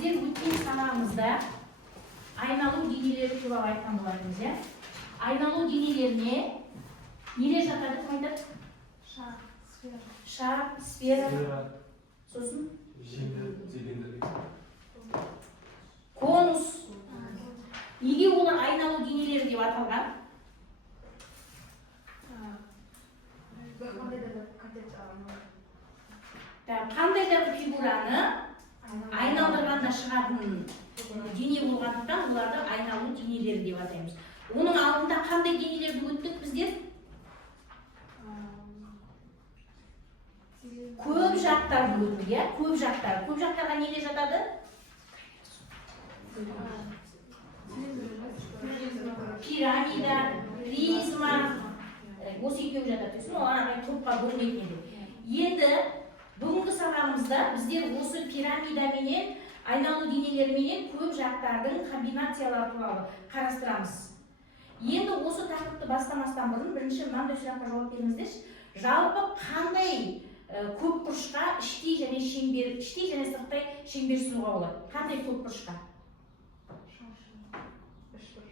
Біздер өткен сабағымызда айналу денелері туралы айтқан болатынбыз, иә? Айналу денелеріне нелер жатады, кім айтады? Шар, сфера, сосын конус. Неге олар айналу денелері деп аталған? Қандай да бір фигураны айналдырғанда шығатын дене болғандықтан оларды айналу денелері деп атаймыз. Оның алдында қандай денелерді өттік біздер? Көп жақтарды өттік, иә? Көп жақтар. Көп жақтарға нелер жатады? Пирамида, призма, осы екеуі жатады. Олар топқа бөлінетін еді. Енді бүгінгі сабағымызда біздер осы пирамида менен, айналу денелері менен көп жақтардың комбинациялары туралы қарастырамыз. Енді осы тақырыпты бастамастан бұрын бірінші мынандай сұраққа жауап беріңіздерші. Жалпы қандай көп бұрышқа іштей және сырттай шеңбер сызуға болады? Қандай көп бұрышқа?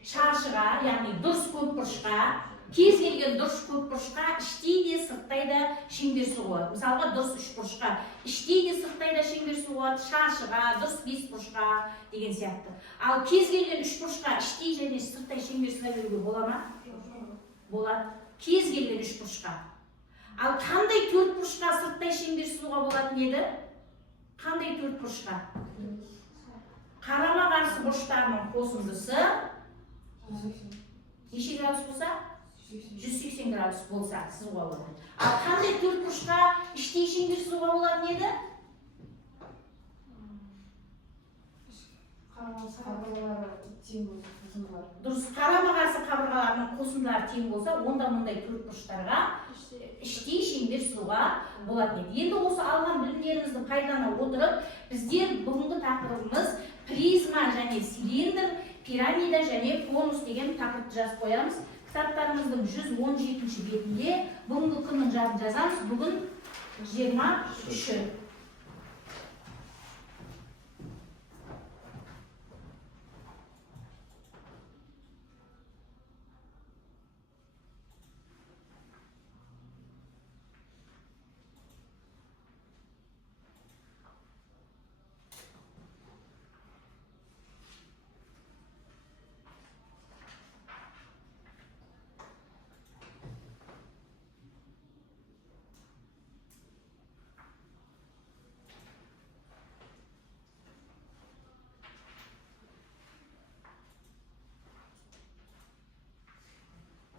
Шаршыға, яғни дұрыс көп бұрышқа, кез келген дұрыс көп бұрышқа іштей де сырттай да шеңбер сызуға болады. Мысалға дұрыс үш бұрышқа іштей де сырттай да шеңбер сызуға болады, шаршыға, дұрыс бес бұрышқа деген сияқты. Ал кез келген үш бұрышқа іштей және сырттай шеңбер сыза беруге бола ма? Болады. Кез келген үш бұрышқа. Ал қандай төрт бұрышқа сырттай шеңбер сызуға болатын еді? Қандай төрт бұрышқа? Қарама қарсы бұрыштарының қосындысы неше градус болса? 180 градус болса сызуға болады. Ал қандай төрт бұрышқа іштей шеңбер сызуға болатын еді? Дұрыс, қарама қарсы қабырғаларының қосындылары тең болса, онда мұндай төрт бұрыштарға іштей шеңбер сызуға болатын еді. Енді осы алған білімдерімізді пайдалана отырып, біздер бүгінгі тақырыбымыз призма және цилиндр, пирамида және конус деген тақырыпты жазып қоямыз. Кітаптарымыздың 117-ші бетінде бүгінгі күннің жадын жазамыз. Бүгін 23-ші.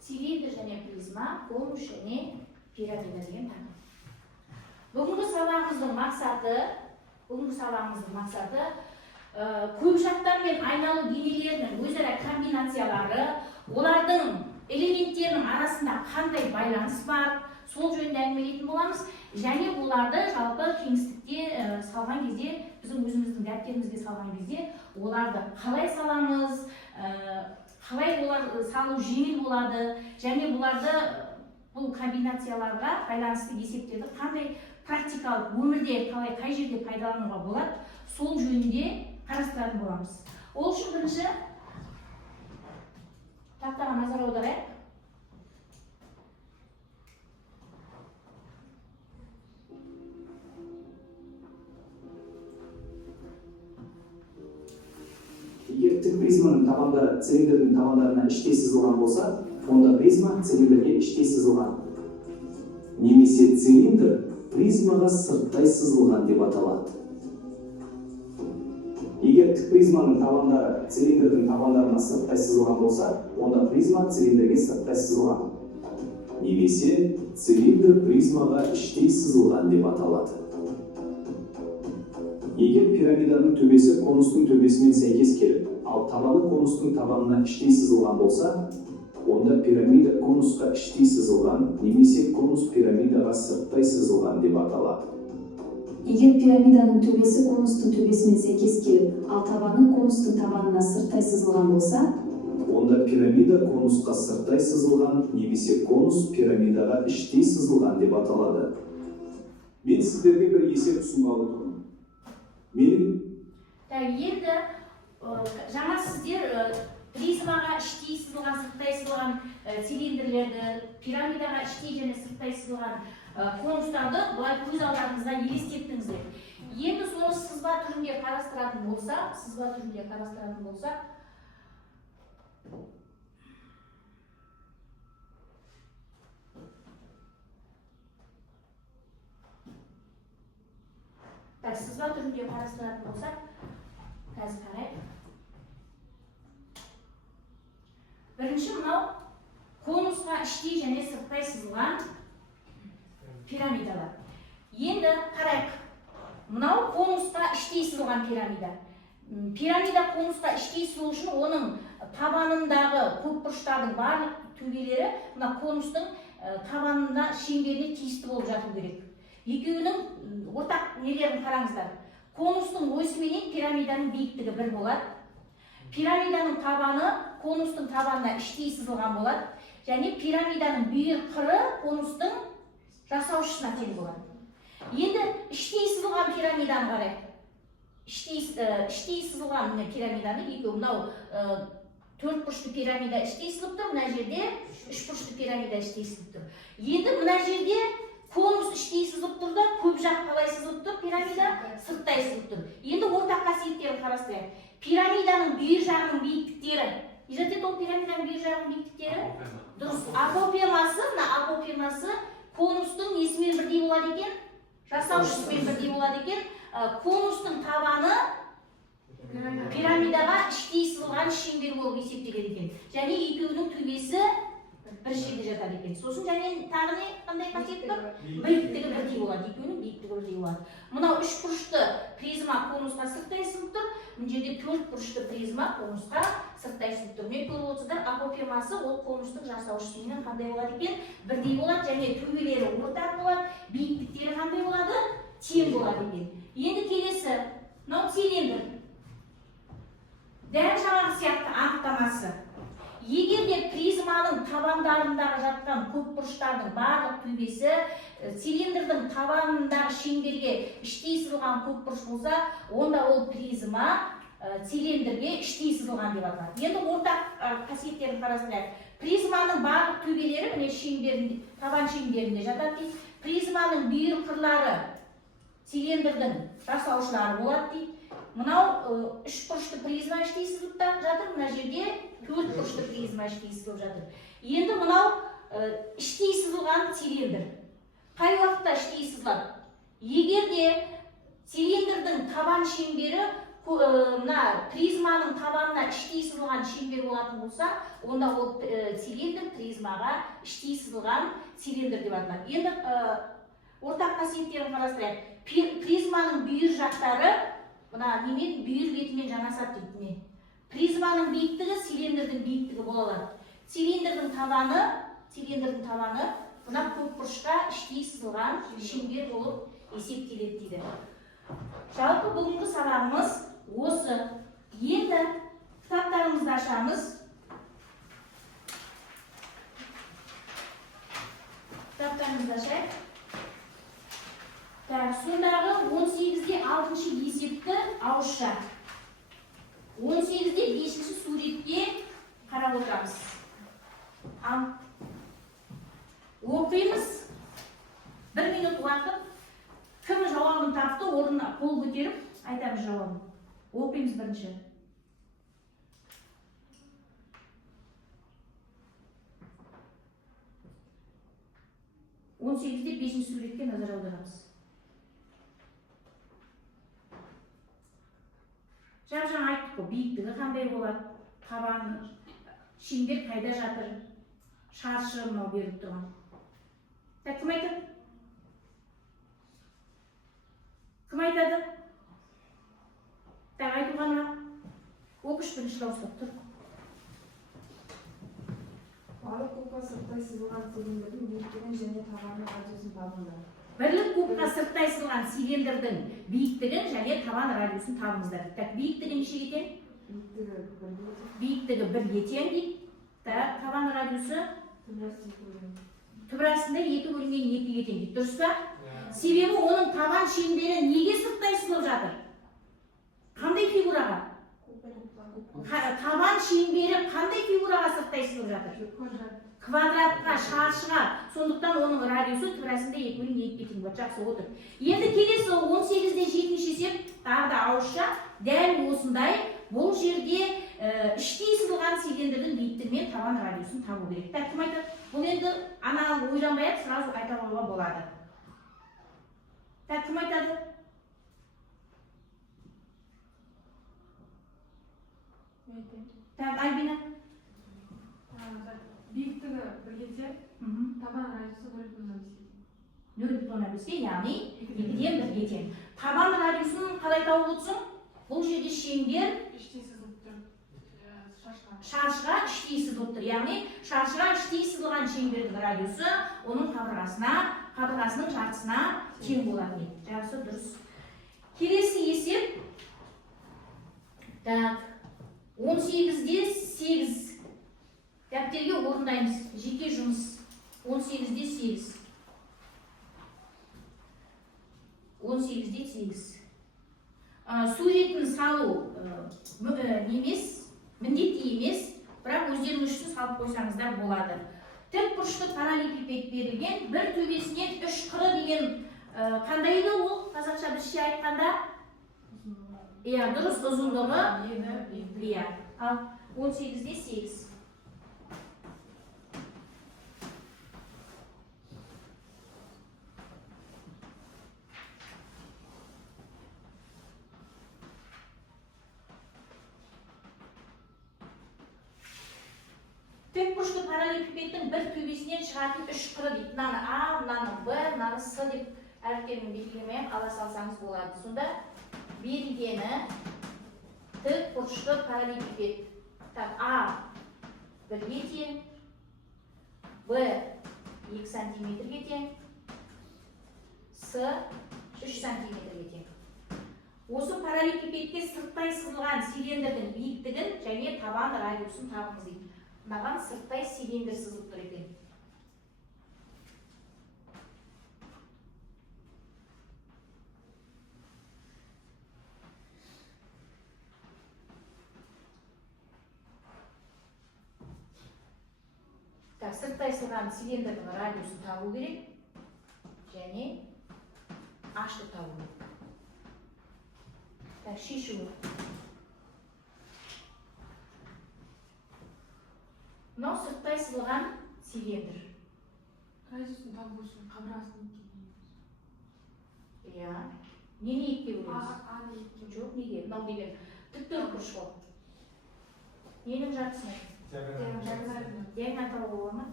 Цилиндр және призма, конус және пирамида деген тақырып. Бүгінгі сабағымыздың мақсаты көп жақтар мен айналу денелерінің өзара комбинациялары, олардың элементтерінің арасында қандай байланыс бар, сол жөнінде әңгімелейтін боламыз. Және оларды жалпы кеңістікте салған кезде, біздің өзіміздің дәптерімізге салған кезде, оларды қалай саламыз, қалай олар салу жеңіл болады, және бұларды бұл комбинацияларға байланысты есептерді қандай практикалық өмірде қай жерде пайдалануға болады, сол жөнінде қарастыратын боламыз. Ол үшін бірінші тақтаға назар аударайық. Егер тік призманың табандары цилиндрдің табандарына іштей сызылған болса, онда призма цилиндрге іштей сызылған. Немесе цилиндр призмаға сырттай сызылған деп аталады. Егер тік призманың табандары цилиндрдің табандарына сырттай сызылған болса, онда призма цилиндрге сырттай сызылған. Немесе цилиндр призмаға іштей сызылған деп аталады. Егер пирамиданың төбесі конустың төбесімен сәйкес келіп, ал табаны конустың табанына іштей сызылған болса, онда пирамида конусқа іштей сызылған, немесе конус пирамидаға сырттай сызылған деп аталады. Егер пирамиданың төбесі конустың төбесімен сәйкес келіп, ал табаны конустың табанына сырттай сызылған болса, онда пирамида конусқа сырттай сызылған, немесе конус пирамидаға іштей сызылған деп аталады. Мен сіздерге бір есеп ұсынғалы тұрмын. Менің Енді жаңа сіздер призмаға іштей сызылған, сырттай сызылған цилиндрлерді, пирамидаға іштей және сырттай сызылған конустарды былай көз алдарыңызда елестеттіңіздер. Енді соны сызба түрінде қарастыратын болсақ, қазір қарайық. Бірінші мынау конусқа іштей және сырттай сызылған пирамидалар. Енді қарайық. Мынау конусқа іштей сызылған пирамида. Пирамида конусқа іштей сызылу үшін оның табанындағы көпбұрыштардың барлық төбелері мына конустың табанына шеңберіне тиісті болып жату керек. Екеуінің ортақ нелерін қараңыздар. Конустың осі менен пирамиданың биіктігі бір болады. Пирамиданың табаны конустың табанына іштей сызылған болады. Және пирамиданың бүйір қыры конустың жасаушысына тең болады. Енді іштей сызылған пирамиданы қарайық. Іштей сызылған пирамиданы екеуі мынау төрт бұрышты пирамида іштей сызылып тұр, мына жерде үш бұрышты пирамида іштей сызылып тұр. Енді мына жерде конус іштей сызылып тұр да, көп жақ қалай сызылып тұр, пирамида сырттай сызылып тұр. Енді ортақ қасиеттерін қарастырайық. Пирамиданың бүйір жағының биіктіктері. Не жатады ол пирамиданың бүйір жағының биіктіктері? Дұрыс. Апофемасы конустың несімен бірдей болады екен? Жасаушысымен бірдей болады екен. Конустың табаны пирамидаға іштей сызылған шеңбер болып есептеледі екен. Және екеуінің төбесі бір жерде жатады екен. Сосын және тағы не қандай қасиет бар? Биіктігі бірдей болады. Екеуінің биіктігі бірдей болады. Мынау үш бұрышты призма конусқа сырттай сызылып тұр. Мына жерде төрт бұрышты призма конусқа сырттай сызылып тұр. Мен көріп отырсыздар, апофемасы ол конустың жасаушысымен қандай болады екен? Бірдей болады және төбелері ортақ болады. Биіктіктері қандай болады? Тең болады екен. Енді келесі, мынау цилиндр. Дәл жаңағы сияқты анықтамасы. Егер де призманың табандарындағы жатқан көпбұрыштардың барлық төбесі цилиндрдің табанындағы шеңберге іштей сызылған көпбұрыш болса, онда ол призма цилиндрге іштей сызылған деп аталады. Енді ортақ қасиеттерін қарастырайық. Призманың барлық төбелері міне табан шеңберінде жатады дейді. Призманың бүйір қырлары цилиндрдің жасаушылары болады дейді. Мынау үш бұрышты призма іштей сызылып жатыр, мына жерде төрт бұрышты призма іштей сызылып жатыр. Енді мынау іштей сызылған цилиндр. Қай уақытта іштей сызылады? Егер де цилиндрдің табан шеңбері мына призманың табанына іштей сызылған шеңбер болатын болса, онда ол цилиндр призмаға іштей сызылған цилиндр деп аталады. Енді ортақ қасиеттерін қарастырайық. Призманың бүйір жақтары мына немен бүйір бетімен жанасады дейді. Призманың биіктігі цилиндрдің биіктігі бола алады. Цилиндрдің табаны мына көпбұрышқа іштей сызылған шеңбер болып есептеледі дейді. Жалпы бүгінгі сабағымыз осы. Енді кітаптарымызды ашамыз. Кітаптарымызды ашайық. Сондағы 18-де 6-шы есепті ауызша. 18-де 5-ші суретке қарап отырамыз. Оқимыз. 1 минут уақыт. Кім жауабын тапты, орнына қол көтеріп айтамыз жауабын. Оқимыз бірінші. Он 18-де 5-ші суретке назар аударамыз. Жаңа айттық қой, биіктігі қандай болады, табаны, шеңбер қайда жатыр, шаршы мынау беріп тұрған. Кім айтады? Кім айтады? Айтуға ма? Оқыш бірінші дауыстап тұр. Барлық кубқа сырттай сызылған цилиндрдің биіктігін және табанның радиусын табыңдар. Бірлік кубқа сырттай сызылған цилиндрдің биіктігін және табан радиусын табыңыздар. Биіктігі нешеге тең? Биіктігі 1-ге тең дейді. Табан радиусы түбірасында 2 бөлінген 2-ге тең дейді. Дұрыс па? Себебі оның табан шеңбері неге сырттай сызылып жатыр? Қандай фигураға? Табан шеңбері қандай фигураға сырттай сызылып жатыр? Квадратқа, шаршыға. Сондықтан оның радиусы тура 2,2 тең болады. Жақсы отыр. Енді келесі 18-де 7-ші есеп, тағы да ауызша дәл осындай. Бұл жерде іштей сызылған цилиндрдің биіктігі мен табан радиусын табу керек. Кім айтады? Бұл енді ананы ойламай-ақ сразу айта қоюға болады. Кім айтады? Альбина? Биіктігі 1-ге, табан радиусы 0,5-ге, яғни 2-ден 1-ге тең. Табан радиусын қалай тауып отырсың? Бұл жерде шеңбер шаршыға іштей сызылып тұр. Яғни шаршыға іштей сызылған шеңбердің радиусы оның қабырғасының жартысына тең болады. Жақсы, дұрыс. Келесі есеп. 18-де 8. Дәптерге орындаймыз. Жеке жұмыс. 18-де 8. 18-де 8. Суретін салу міндетті емес, бірақ өздеріңіз үшін салып қойсаңыздар болады. Тік бұрышты параллелепипед берілген, бір төбесінен 3 қыры деген қандай еді ол? Қазақша бізде айтқанда? Иә, дұрыс, ұзындығы. Иә. Ал 18-де 8. Тік бұрышты параллелепипедтің бір төбесінен шығатын 3 қыры дейді. Мынаны А, мынаны Б, мынаны С деп әріптермен белгілемей ала салсаңыз болады. Сонда берілгені тік бұрышты параллелепипед. А 1-ге тең, Б 2 сантиметрге тең, С 3 сантиметрге тең. Осы параллелепипедке сырттай сызылған цилиндрдің биіктігін және табан радиусын табыңыз дейді. Маған сырттай цилиндр сызылып тұр екен. Сырттай сызылған цилиндрдің радиусын табу керек және ашты табу керек. Шешу. Мынау сырттай сызылған цилиндр. Радиусын табу үшін қабырғасын еккенеміз. Иә. Нені екке көреміз? Аны екке. Жоқ, неге? Мынау деген тіктөртбұрыш қой. Ненің жартысына? Диагональ табуға болады ма?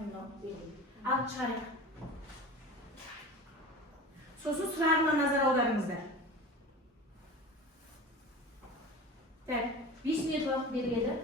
Мынау берейін. Алып шығарайық. Сосын сұрағыма назар аударыңыздар. 5 минут уақыт беріледі.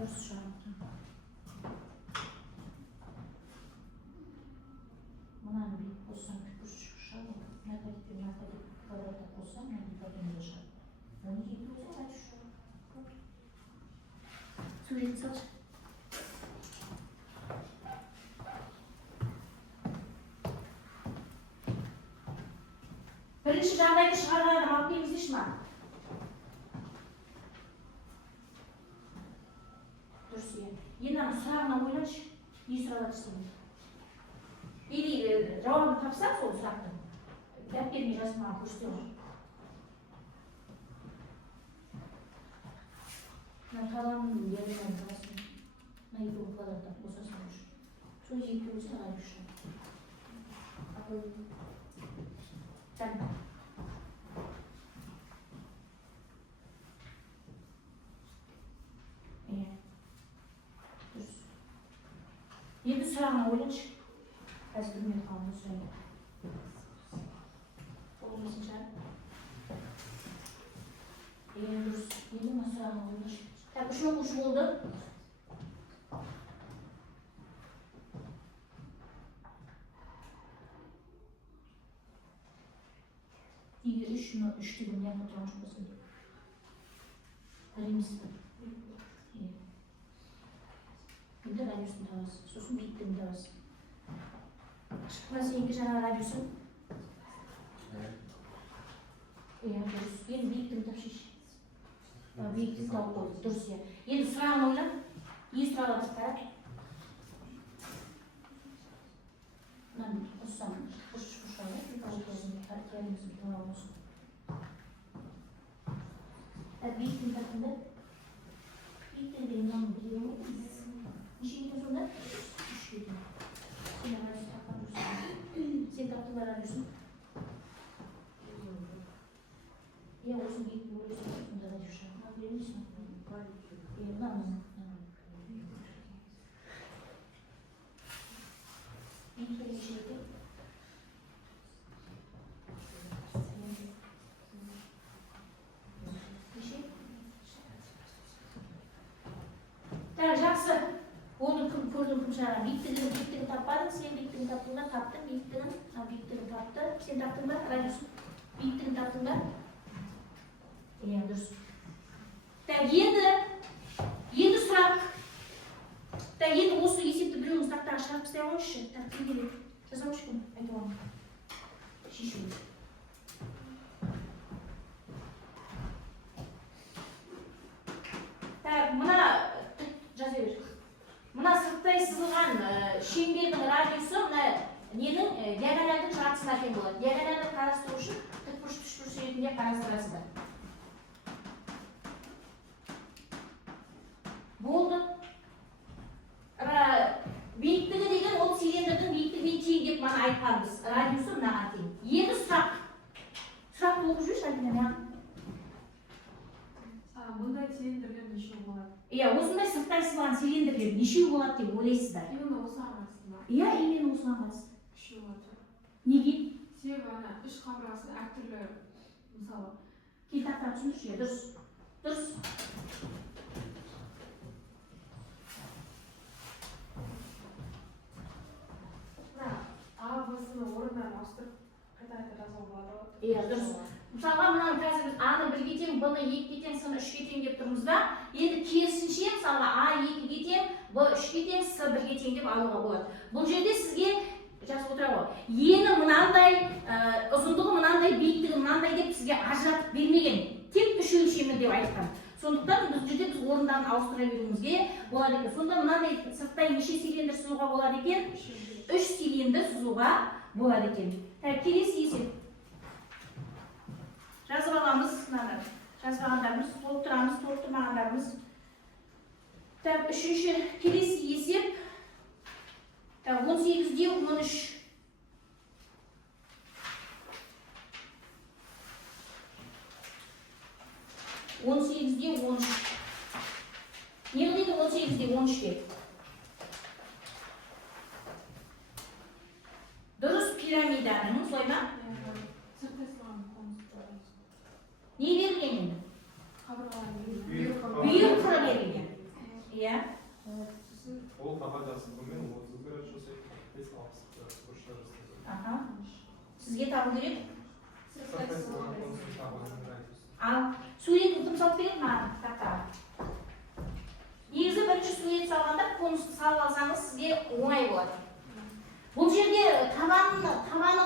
Дұрыс шығарып. Мынаны бүйтіп қоссам түкіріш шығады. Мына квадраттап қоссам, мына гипотенуза шығады. Оны екі өзі радиус шығады. Суретін салшы. Бірінші жағдайды шығарған адам алып келіңіздерші ма? Дұрыс, енді ана сұрағына ойланшы, не сұралады сенен? Или жауабын тапсақ сол сұрақтың, дәптеріне жазып маған көрсете ғой. Мына табанның диагоналін жазсын. Мына екі квадраттан қосасың үшін. Сол екі өзі радиус шығады. Так. Енді сұрағына ойланшы. Қазір білмей қалғанын сұрайын. Ол несін шығар? Dürüst. Neden masrağın olmuş? Tak, 3 oldu. Nega 3 dedim, yana oturmuş bo'lsin. Qaraymiz. Bunda radiusni topamiz. So'ng bittani topamiz. Chiqmas yangi жаңа radiusi. Dürüst. Endi bittani topshish. Bittani topib qo'ydik, durust ya. Endi sırağını o'yla. İyi sıralar taraf. Ben olsam, boş şöyle bir kalkıyorsun, hareketlerimizi tamamlıyorsun. Bitti takımda. Bitti benim namım biliyor musun? İşin sonunda düştüydüm. Sen arası takamıyorsun. Sen taktılar arıyorsun. Ya olsun bitti, olsun sonunda da düşer. Ne yapıyorsun? Namım. Bir şeydi. Жақсы. Oldu ko'rdim kumshara. Bittini topmadim, sen bittini topdinglar, topdim, bittini topdi. Sen topdinglar, qaraymiz. Bittini topdinglar. Durust. Endi surak. Endi осы есепті біреуіңіз тақтаға шығарып істей алыңызшы. Кім керек? Жасаушы кім? Айтып алыңыз. Шешу. Мына жаза бер. Мына сырттай сызылған шеңбердің радиусы мына ненің диагоналдың жартысына тең болады. Диагоналды қарастыру үшін тікбұрыш үшбұрыш ретінде қарастырасыздар. Болды. Биіктігі деген ол цилиндрдің биіктігіне тең деп мана айтқанбыз. Радиусы мынаған тең. Енді сұрақ. Сұрақты оқып жүрші, Альбина, маған. Бұндай цилиндрлер нешеу болады? Осындай сырттай сызылған цилиндрлер нешеу болады деп ойлайсыздар? Именно осыған қатысты ма? Именно осыған қатысты. Үшеу болады. Неге? Себебі ана үш қабырғасы әртүрлі, мысалы. Кейін тақтан түсіндірші, дұрыс. Б-сының орындарын ауыстырып қайта жазуға болады. Дұрыс. Мысалға мынаны қазір біз А-ны 1-ге тең, Б-ны 2-ге тең, С-ны 3-ге тең деп тұрмыз да. Енді керісінше мысалға А 2-ге тең, Б 3-ге тең, С 1-ге тең деп алуға болады. Бұл жерде сізге жазып отыра ғой. Ені мынандай, ұзындығы мынандай, биіктігі мынандай деп сізге ажыратып бермеген. Тек 3 өлшемі деп айтқан. Сондықтан бұл жерде біз орындарын ауыстыра беруімізге болады екен. Сонда мынандай сырттай неше цилиндр сызуға болады екен? 3 цилиндр сызуға болады екен. Келесі есеп. Жазып аламыз, жазбағандарымыз, толықтырамыз, толықтырмағандарымыз. Үшінші келесі есеп. 18-де 13. Не дейді 18-де 13-те? Дұрыс пирамиданың, солай ма? Не берілген енді? Бүйір құры берілген. Иә? Ол қағадасы бұмен 30 градус жасайды, 60 градус бұрышта жасайды. Сізге табу керек? Ал, суретін кім салып береді маған? Негізі бірінші сурет салғанда конусты салып алсаңыз сізге оңай болады. Бұл жерде табаны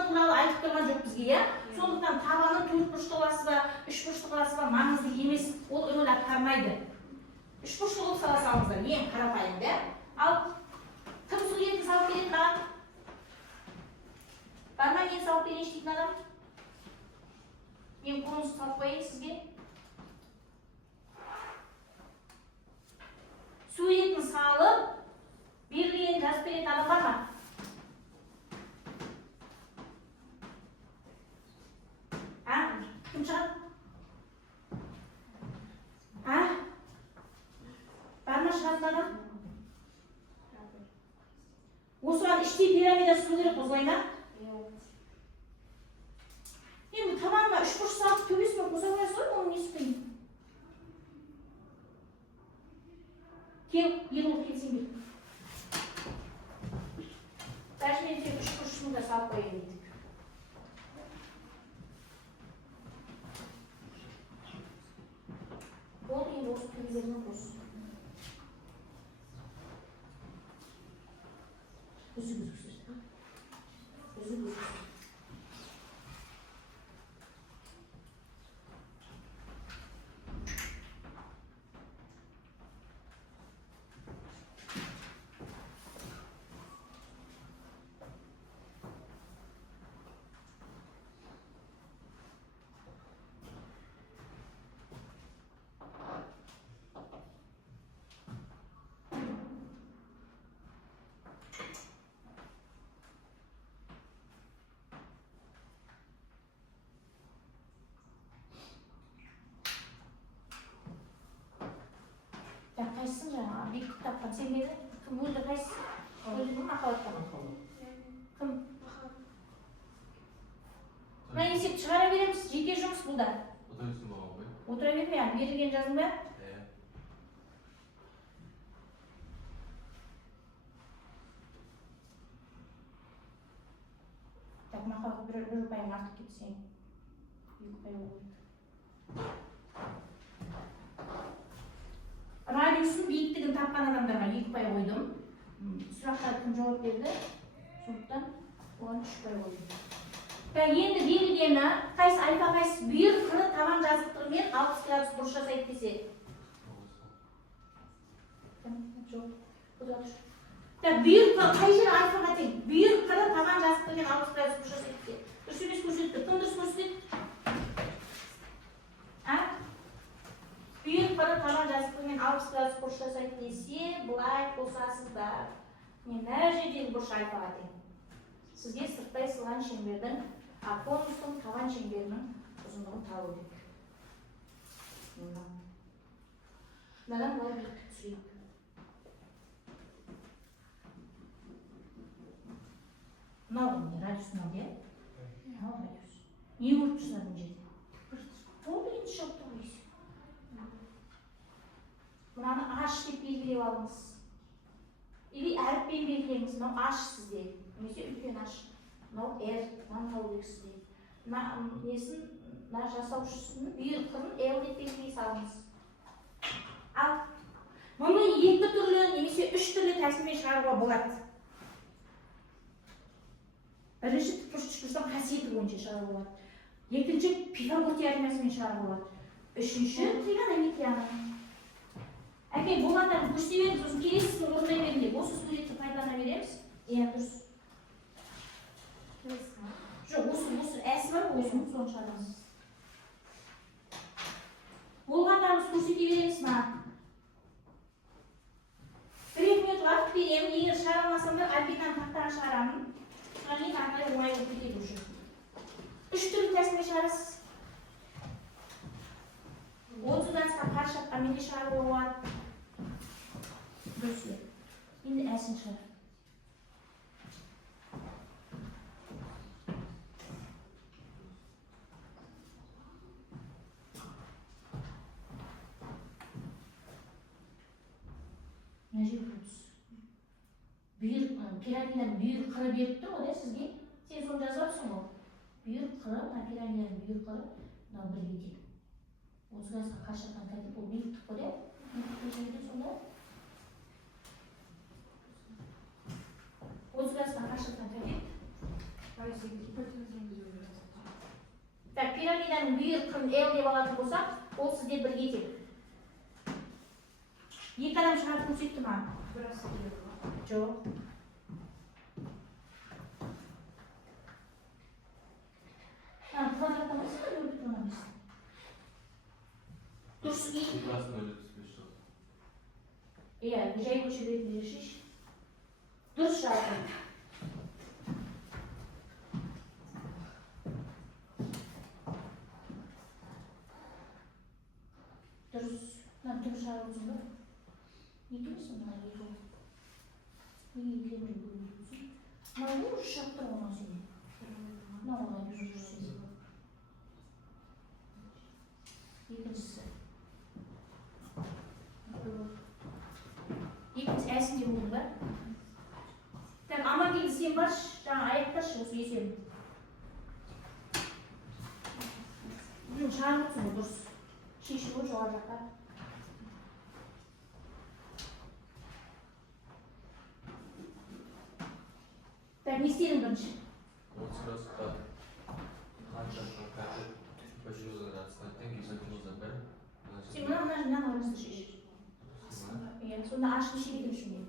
туралы айтып тұрған жоқ бізге, иә? Сондықтан табаны 4 бұрышты қыласыз ба, 3 бұрышты қыласыз ба, маңызды емес, ол ойлап қармайды. 3 бұрышты қылып саласаңыздар, ең қарапайым, да? Ал кім суретін салып береді маған? Бар ма мен салып берейінші дейтін адам? Мен конусты салып қояйын сізге. Суретін салып, берілген жазып беретін адам бар ма? Кім шығады? Бар ма шығатын адам? Осыған іштей пирамида сызу керек осылай ма? Енді табанына 3 бұрыш салып төбесімен қоса қоясыз ғой, оның несі қиын? Кел, ел болып келсең кел. Даже мен тек 3 құрышын да салып қояйын дедік. Болды, енді осы тілдермен қос. Үзік сөз. Үзік. Қайсың жаңа, бекіп тапқан, сен беді? Кім өлді қайсы? Өлді ме, махаббаттан? Кім? Мына есепті шығара береміз, жеке жұмыс бұл да. Отырайсың ба ғой? Отыра берме, берілген жазың ба? Так, махаббат бір ұпайың артып кетсең. 2 ұпай болды. Радиусын биіктігін тапқан адамдарға 2 ұпай қойдым. Сұраққа кім жауап берді? Сондықтан оған 3 ұпай қойдым. Енді берілгені қайсы альфа қайсы бүйір қыры табан жазықтығымен 60 градус бұрыш жасайды десе. Жоқ. Бүйір қай жері альфаға тең? Бүйір қыры табан жазықтығымен 60 градус бұрыш жасайды десе. Дұрыс емес көрсетті. Кім дұрыс көрсетеді? Бүйір қыры табан жазықтығымен 60 градус бұрыш жасайды десе, бұлай қосасыздар. Мына жердегі бұрыш альфаға тең. Сізге сырттай сызылған шеңбердің, конустың табан шеңберінің ұзындығын табу керек. Мынаған бұлай биіктік түсірейік. Мынау не радиус мынау де? Мынау радиус. Не көріп тұрсыздар бұл жерде? Болды енді шығып тұр дейсіз. Мынаны H деп белгілеп алыңыз. Или әріппен белгілеңіз. Мынау H сізде. Немесе үлкен H. Мынау R. Мынау X сізде. Несін, жасаушысын бүйір қырын L деп белгілей салыңыз. Ал, мұны 2 түрлі, немесе 3 түрлі тәсілмен шығаруға болады. Бірінші тікбұрыш үшбұрыштың қасиеті бойынша шығаруға болады. Екінші Пифагор теоремасымен шығаруға болады. Үшінші тригонометрияны. Әке, болғандарын көрсете беріңіз, сосын келесісін орындай беріңдер. Осы суретті пайдалана береміз. Дұрыс. Жоқ, осы әсі бар, осыны соны шығарамыз. Болғандарымыз көрсете береміз ма? 1 минут уақыт беремін, егер шығара алмасамдар, альбинаны тақтаға шығарамын. Содан кейін арнайы оңай болып кетеді уже. 3 түрлі тәсілмен шығарасыз. 30 градусқа қарсы шаққанмен де шығаруға болады. Дұрыс. Енді әсін шығар. Мына жер дұрыс. Пирамиданың бүйір қыры беріп тұр ғой, сізге? Сен соны жазып алыпсың ғой. Бүйір қыры, пирамиданың бүйір қыры, мынау 1-ге тең. 30 градусқа қарсы шаққан кәдімгі ол биіктік қой, да? Сонда 30 градусқа қарсы шаққан кәдімгі. Пирамиданың бүйір қырын L деп алатын болсақ, ол сізде 1-ге тең. 2 адам шығарып көрсетті ма? Жоқ. Квадраттан басқа да өрбіт оңамыз. Дұрыс үй. Иә, жай көшіретінде шеш. Дұрыс жалпы. Дұрыс. Дұрыс жалпы өзің бар. Неге емесің бұна егі? Неге емесің бұна егі? Мынау ұш шақты оңа сені. Мынау оңа жүрсің. Екіншісі. әсінде болдың ба? Так, Амангелді сен баршы, жаңа аяқташы осы есебін. Шығарып тұрсың дұрыс. Шешіп ой жоғары жаққа. Так, не істедің бірінші. Вот сразу так. Қанша қажет почему задатыстан есептің бір. Сен мына орынсыз шеш. Иә, сонда ашты шегетін үшін не?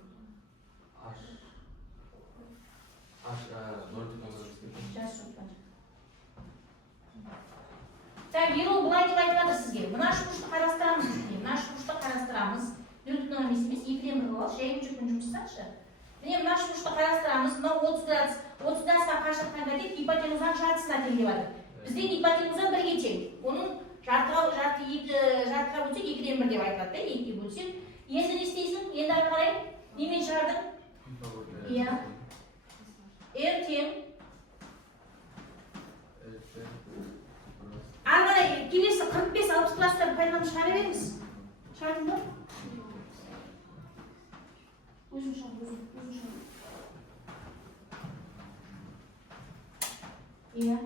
Жас жоқтан. Так, Ерол былай деп айтып жатыр сізге. Мына шұғышты қарастырамыз дейді. Мына шұғышты қарастырамыз. 4,5 емес, 2-ден 1 болады. Жайын жүкпен жұмыстасаңшы. Міне мына шұғышты қарастырамыз. Мына 30 градус. 30 градусқа қашықтыққа деп гипотенузаның жартысына тең деп жатыр. Бізде гипотенуза 1-ге тең. Оның жартыға бөлсек 2-ден 1 деп айтылады да, 2-ге бөлсек. Енді не істейсің? Енді ары қарай немен шығардың? Иә. R тең. Ары қарай келесі 45-60 кластарды пайдаланып шығара беріңіз. Шығардың ба? Өзің шығар. Иә.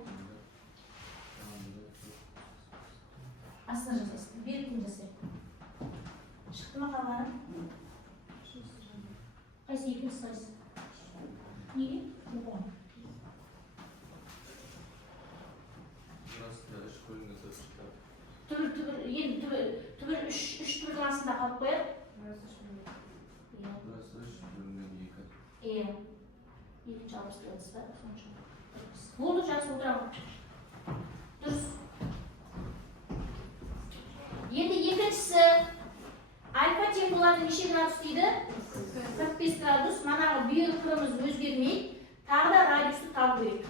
Астына жасайсың. Беріктен жасай. Шықты ма қалғаны? Қайсы екінші қайсы? Неге? Оқыған. Түбір үш түбірдің астында қалып қояды. Иә. Екінші алпыс градус ба? Болды, жақсы отырамын. Дұрыс. Енді екіншісі альфа тең болады неше градус дейді? 45 градус. Манағы бүйір қырымыз өзгермей, тағы да радиусты табу керек.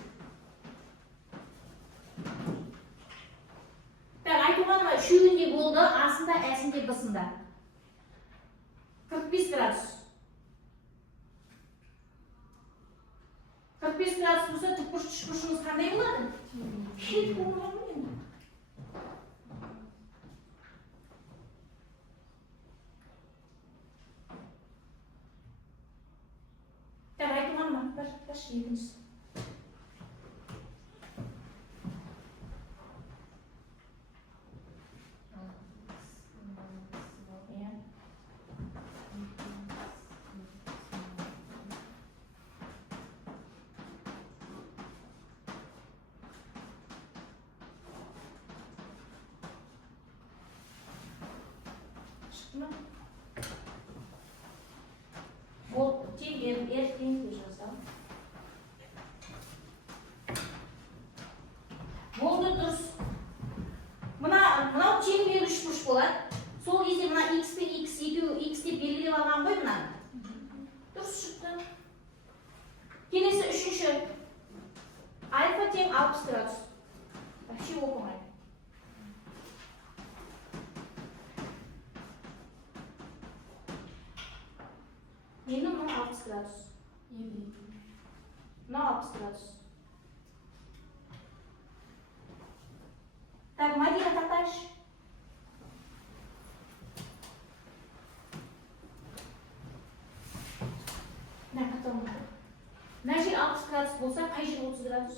Так, айтуғаныма үшеуінде болды, асында, әсінде, бысында. 45 градус. 45 градус болса, түпкіш түшкішіміз қандай болады? Хет болмаған енді. Так, айтуғаныма, баршы екіншісі. Ол тең тең жазам. Болды дұрыс. Мынау тең бер үш бұрыш болады. Сол кезде мына x пен x екеуі x деп белгілеп алған ғой мына. Дұрыс шықты. Келесі үшінші. Альфа тең 60 градус. Вообще оқымайды. Нені мына 60 градус? Мына 60 градус. Так, Мадина тақтайшы. Мына жер 60 градус болса, қай жер 30 градус?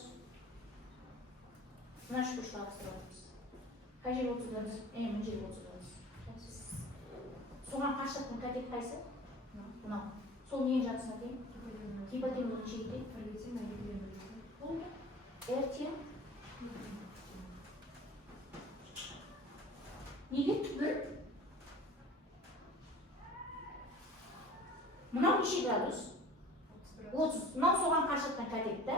Мына шүкірші 60 градус. Қай жер 30 градус? Мына жер 30 градус. Соған қашықтың қайтек қайсы? Мынау. Сол нең жатысына дейін? Гипотенузаның шегінде? Болды. R тең. Неге түбір? Мынау неше градус? 30. Мынау соған қашықтан қайтекті.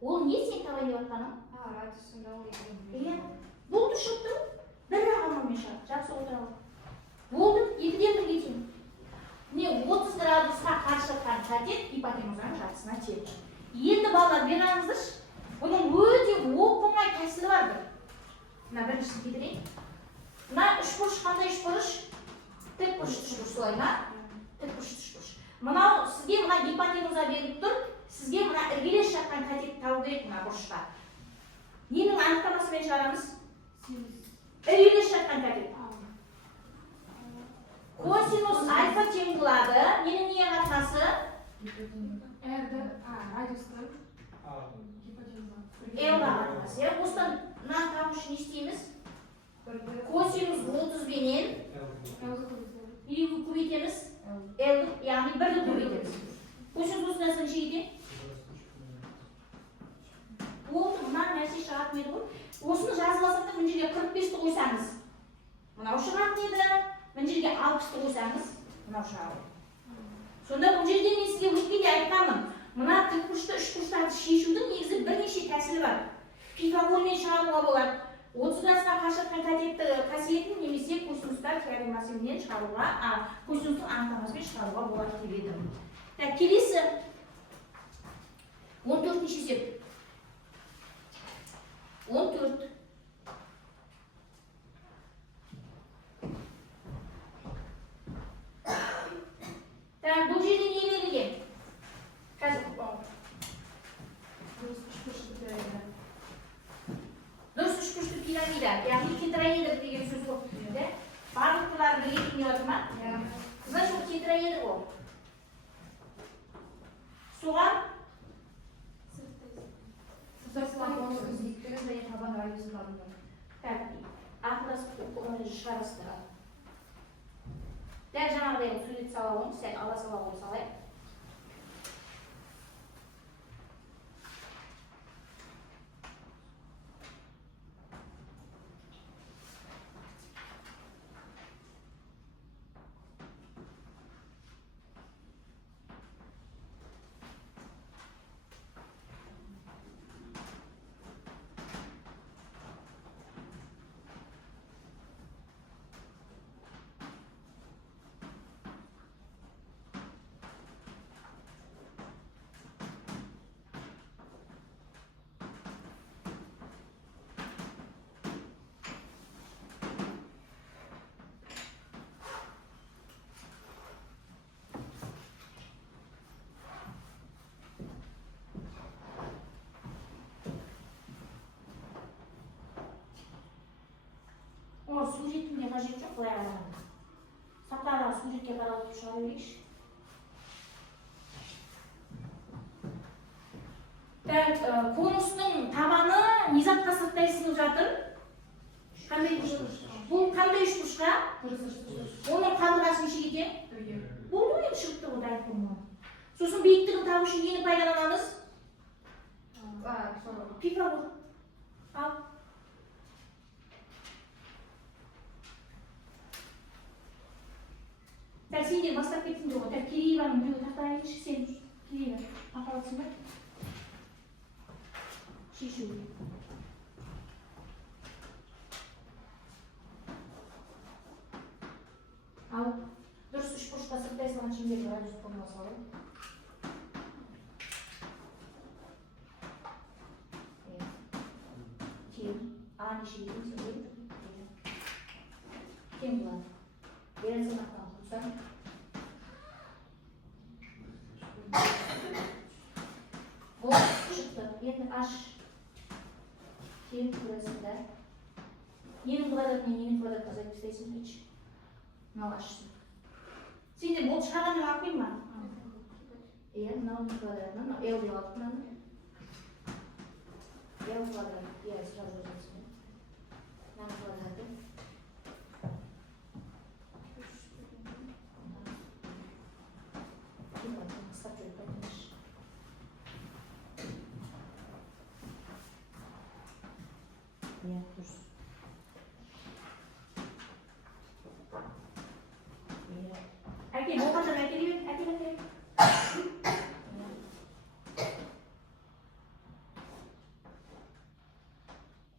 Ол не сен табай деп атқаның? Радиусында ол екенін. Болды шықты. Бір рағамымен шығады. Жақсы отыралы. Болды. 2-ден 1-ге тең. Не 30 градусқа қашықтан қатет гипотенузаның жартысына тең. Енді балалар беріңіздерші. Бұның өте оп-оңай тәсілі бар бір. Мына біріншісін кетірейін. Мына үшбұрыш қандай үшбұрыш? Тікбұрыш үшбұрыш солай ма? Тікбұрыш үшбұрыш. Мынау сізге мына гипотенуза беріп тұр. Сізге мына іргелес жатқан қатет табу керек мына бұрышта. Ненің анықтамасымен шығарамыз? Іргелес жатқан қатет. Косинус альфа тең болады. Ненің Эрді, радиустан А, L-ға қатынас. Осыдан мынаны табу үшін не істейміз? Косинус 30 бенен елді көбейтеміз. L-ді, яғни 1-ді көбейтеміз. Косинус осы нәрсені шейде. Болды, мына нәрсе шығатын еді ғой. Осыны жазып алсақ та, мына жерге 45-ті қойсаңыз, мынау шығатын еді. Мына жерге 60-ты қойсаңыз, мынау шығады. Сонда бұл жерде мен сізге өткенде айтқанмын. Мына тікбұрышты, үшбұрыштарды шешудің негізі бірнеше тәсілі бар. Пифагормен шығаруға болады. 30 градусқа қашықтықтың қасиетін немесе косинустар теоремасымен шығаруға, косинустың анықтамасымен шығаруға болады деп едім. Келесі 14-ші есеп. 14. Бұл жерде не берілген? Қазір дұрыс үшбұрышты пирамида, яғни тетраэдр деген сөз болып тұрмайды. Барлықтылар бірге түсініп отыр ма? Значит, ол тетраэдр ол. Соған ақылдасып шығарасыздар. Дәл жаңағыдай сурет сала оны, сәл ала сала оны салайық. Суретінде қажет жоқ, былай қарағанда. Сақтардағы суретке қарап шығара берейікші. Конустың табаны не затқа сырттай сызылып жатыр? Бұл қандай үшбұрышқа? Оның қабырғасы неше екен? Болды ғой, шығыпты ғой дайын формула. Сосын биіктігін табу үшін нені пайдаланамыз? Пифагор. Ал. Сендер бастап кеттіңдер ғой. Кирееваның біреуі тақтаға кетші, сен Киреева ақалатсың ба? Шешуге. Ал дұрыс үшбұрышқа сырттай салған шеңберді радиус формула салайық. Тең. А неше едім сендер? Тең болады. Берен санақтан құрсаң. Бұл шықты. Енді аш. Тең құрасында. Ненің квадратын, ненің квадратына зайып істейсің кетші. Мынау ашсын. Сендер бұл шығағанды қақпайын ма? Мынау не квадратына, L деп алып тұрады. L квадрат. Сразу жазасың. Мынау квадраты. Әкел, оғанжан әкеліп, әкел.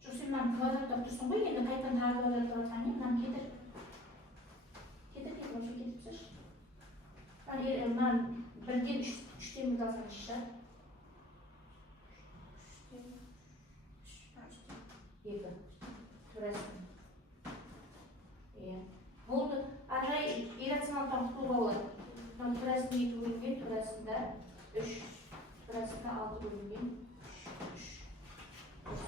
Жүрсен, мынаны квадраттап тұрсын ғой, енді қайтан тағы квадраттап атқанмен, мынаны кетір. Кетір, вообще кетіп тұрсаш. Мынаны 1-ден 3-тен бір алсаң шешар. 2. Түрәсін. Болды. Аржай иррационалдан құтылуға болады. Түрәсін 2 бөлінген, түрәсінде 3. Түрәсінде 6 бөлінген 3.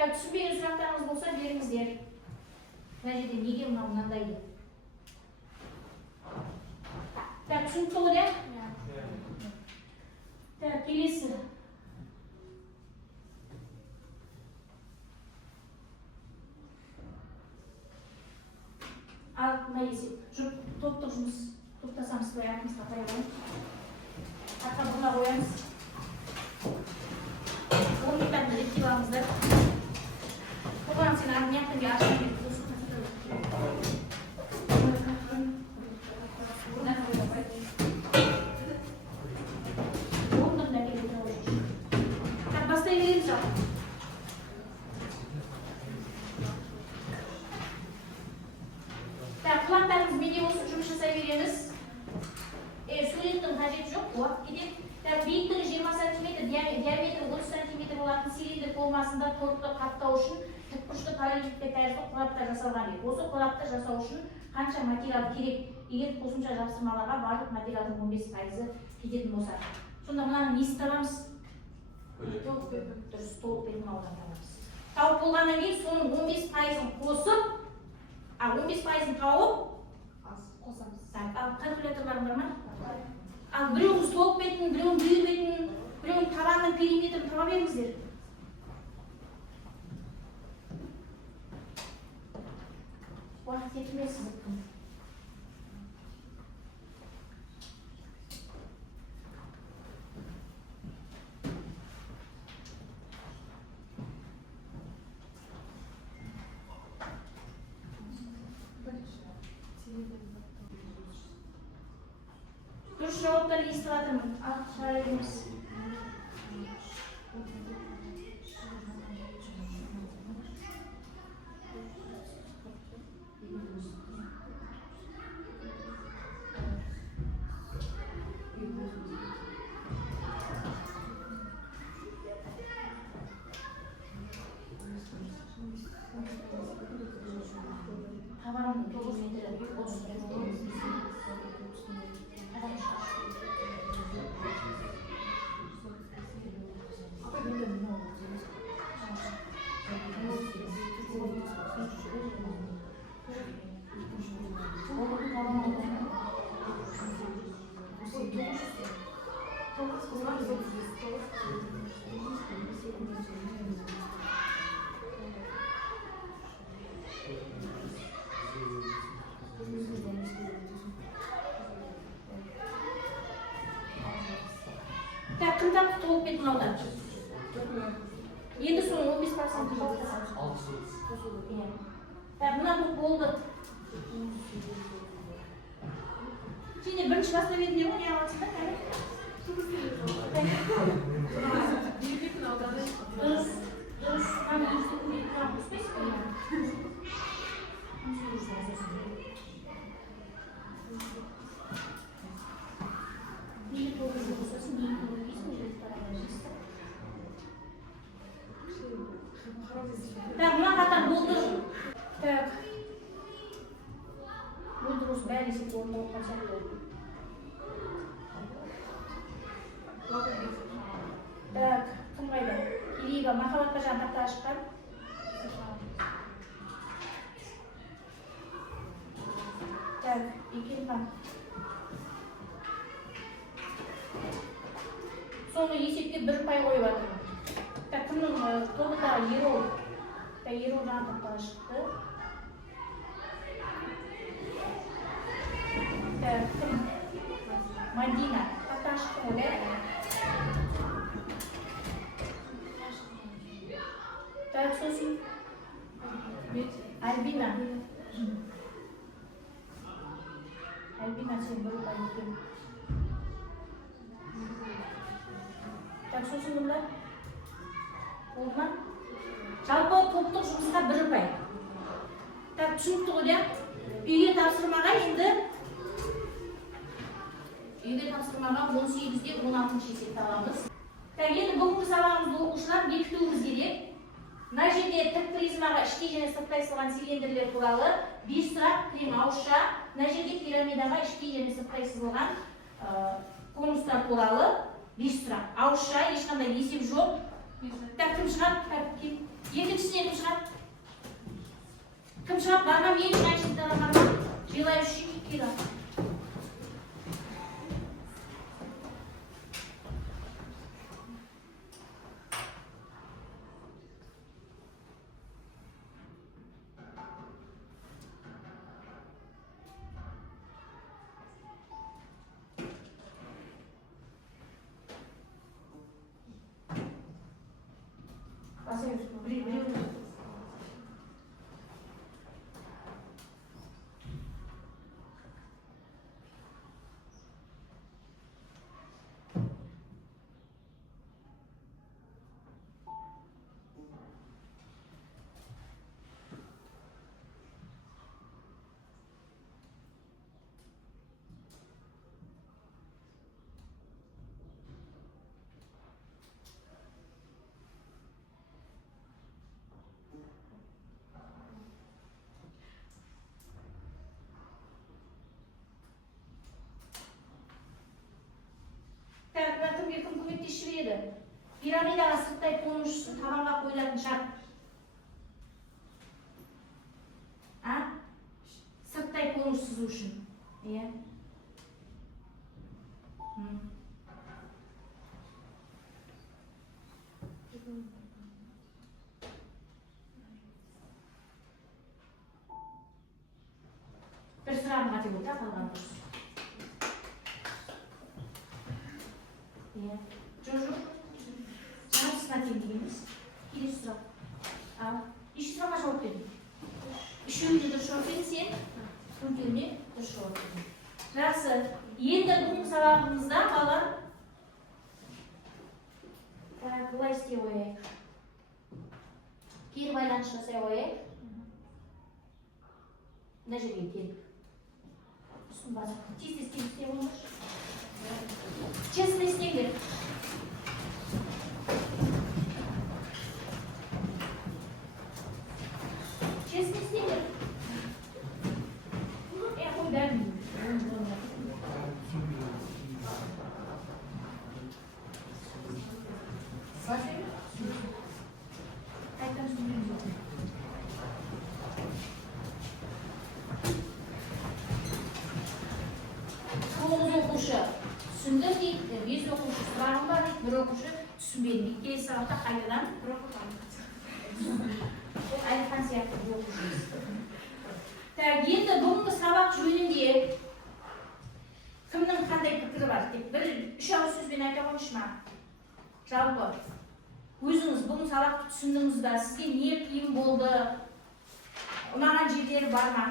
Түсінбеген сұрақтарыңыз болса беріңіздер. Мына жерде неге мынандай түсінікті ғой, иә? Так, келесі. Ал, мына есеп. Топтық жұмыс. Топтасамыз, былай артымызға қоя қоямыз. Артқа бұрыла қоямыз. 10 минуттан реттеп алыңыздар. Тоқылам сен артын ашқан деп так, бастай береміз ал. Так, құлақтарыңыз менде болсын, жұмыс жасай береміз. Суреттің қажеті жоқ, уақыт кетеді. Так, биіктігі 20 см, диаметрі 30 см болатын цилиндр формасында тортты қаптау үшін тікбұрышты параллелепипед тәрізді қораптар жасалған дейді. Осы қорапты жасау үшін қанша материал керек? Егер қосымша жапсырмаларға барлық материалдың 15% кететін болса. Сонда мынаны несін табамыз? Дұрыс, толық бетін аудан табамыз. Тауып болғаннан кейін соның 15%-ын қосып, 15%-ын тауып қосамыз. Ал калькуляторларың бар ма? Ал біреуіңіз толық бетін, біреуің бүйір бетін, біреуің табанның периметрін таба беріңіздер. Уақыт кетірмесіз. Дұрыс жауаптар естіп жатырмын. Ал, шығара береміз. Табанның 9 метрі 30 Так, кім тапты толық бетін аудан? Енді соның 15%-ын топтасамыз. Так, мына бұл болды. Және бірінші баста бетінде ғой, не аласың да, кәлі? Дұрыс. Қаны үстетін бетін қап ұспайсыз қой? Неге толық жұмысысын, неге толық дейсің, жүріп тарағын так, мына қатар болды. Так. Бұл дұрыс бәрі есеп орындалып қалсақ болды. Так, кім қайда? Келейба, махаббатқа жан тақта ашқан. Так, Екенхан. Соны есепке 1 пай қойып жатырмын. Так, кімнің тобындағы Ерол. Так, Ерол жан тақта шықты. Так, кім? Мадина. Тақта шықты ғой, да? Так, сосын. Альбина. Альбина, сен 1 пай екен. Так, сосын бұнда? Болды ма? Жалпы топтық жұмысқа 1 пай. Так, түсінікті ғой, да? Үйге тапсырмаға енді 18-де 16-шы есепті аламыз. Так, енді бүгінгі сабағымызды оқушылар бекітуіміз керек. Мына жерде тік призмаға іштей және сырттай сызылған цилиндрлер туралы 5 сұрақ прим ауызша. Мына жерде пирамидаға іштей және сырттай сызылған конустар туралы 5 сұрақ. Ауызша, ешқандай есеп жоқ. Так, кім шығады? Екіншісіне кім шығады? Кім шығады? Бармам ең шығайшын тарамам. Желающий кира. Біреу. Кімге кім көмектесіп еді? Пирамидаға сырттай конусты табанға қойылатын шарт. Сырттай конус сызу үшін. Иә. Bir сұрағым қате болды, қалған дұрыс. Жоқ. Жаңасына тең дегеніміз. Келесі сұрақ. Еші сұраққа жауап бердің. Үшеуіне дұрыс жауап бердің сен, төртеуіне дұрыс жауап бердің. Жақсы. Енді бүгінгі сабағымызда балалар былай істей қояйық. Кері байланыс жасай қояйық. Мына жерге келіп. Үстін басып. Тез істей қойыңызшы. Честно істеңдер. Честно істеңдер. Қой бәрін. Қайтам түсіндірем жоқ. Тоғыз оқушы түсінді дейді, 5 оқушы сұрағым бар дейді, 1 оқушы түсінбеді дейді. Келесі сабақта қайтадан 1 оқушы. Ол айтқан сияқты 1 оқушы. Енді бүгінгі сабақ жөнінде кімнің қандай пікірі бар? Тек 1-3 ауыз сөзбен айта қойыңызшы ма? Жалпы өзіңіз бүгін сабақты түсіндіңіз ба? Сізге не қиын болды? Ұнаған жерлері бар ма?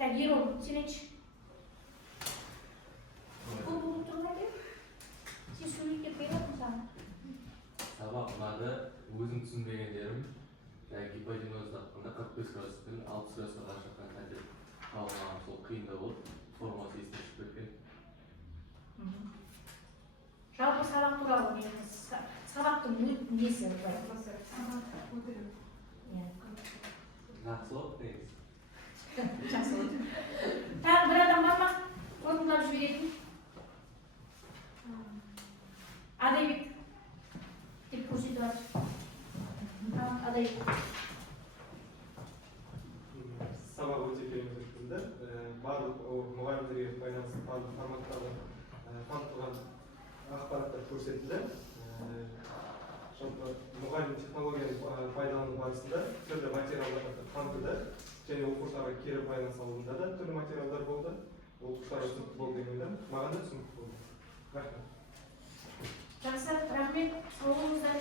Ерол, сен айтшы. Бұл болып тұрған бе? Сен сөйлетіп беретін саған. Сабақ ұнады, өзім түсінбегендерім, гипотенуза тапқанда 45 градуспен 60 градусқа қарсы жатқан контент табылмаған, сол қиында болды, формасы есіне түсіп кеткен. Жалпы сабақ туралы сабақтың несі бар? Жақсы болды негізі. Жақсы болды. Тағы бір адам бар ма? Орындап жіберетін? Адайбек деп көрсетіп жатыр. Адайбек. Сабақ өте керемет өткізді. Барлық мұғалімдерге байланысты барлық форматтағы қамтылған ақпараттар көрсетілді. Жалпы мұғалім технологияны пайдалану барысында түрлі материалдарды қамтыды және оқушыларға кері байланыс алуында да түрлі материалдар болды. Оқушыларға түсінікті болды деген ойдамын. Маған да түсінікті болды. Рахмет. Жақсы, рахмет. Сау болыңыздар.